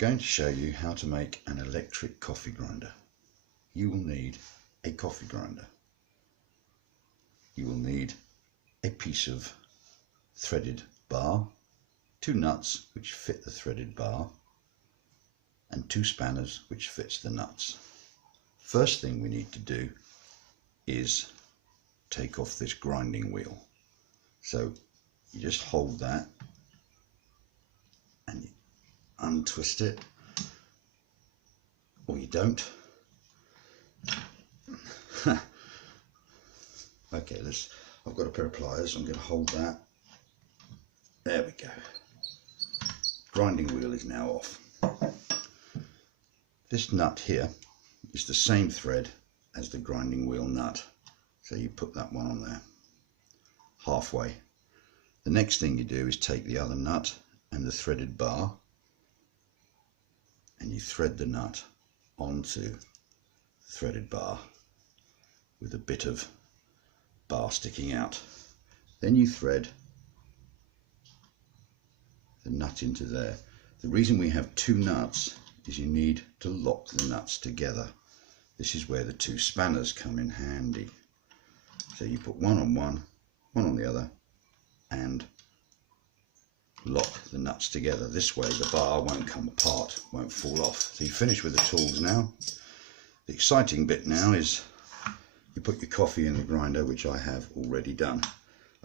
going to show you how to make an electric coffee grinder. You will need a coffee grinder. You will need a piece of threaded bar, 2 nuts which fit the threaded bar, and 2 spanners which fits the nuts. First thing we need to do is take off this grinding wheel. So you just hold that and you untwist it, or you don't. Okay, I've got a pair of pliers. I'm going to hold that. There we go. Grinding wheel is now off. This nut here is the same thread as the grinding wheel nut, so you put that one on there halfway. The next thing you do is take the other nut and the threaded bar, and you thread the nut onto the threaded bar with a bit of bar sticking out. Then you thread the nut into there. The reason we have 2 nuts is you need to lock the nuts together. This is where the 2 spanners come in handy. So you put one on one, one on the other, and lock the nuts together. This way the bar won't come apart, won't fall off. So you finish with the tools now. The exciting bit now is you put your coffee in the grinder, which I have already done.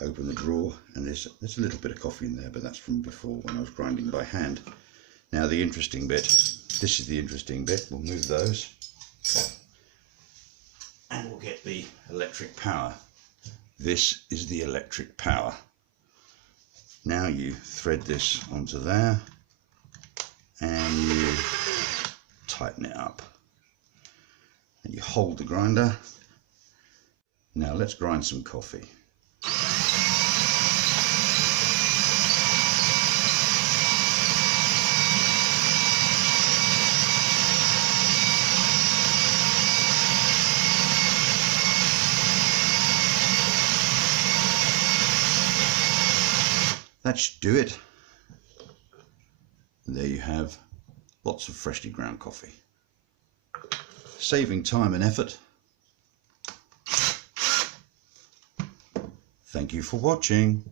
Open the drawer, and there's a little bit of coffee in there, but that's from before when I was grinding by hand. Now the interesting bit, this is the interesting bit. We'll move those and we'll get the electric power. This is the electric power. Now you thread this onto there and you tighten it up and you hold the grinder. Now let's grind some coffee. That should do it. And there you have lots of freshly ground coffee, saving time and effort. Thank you for watching.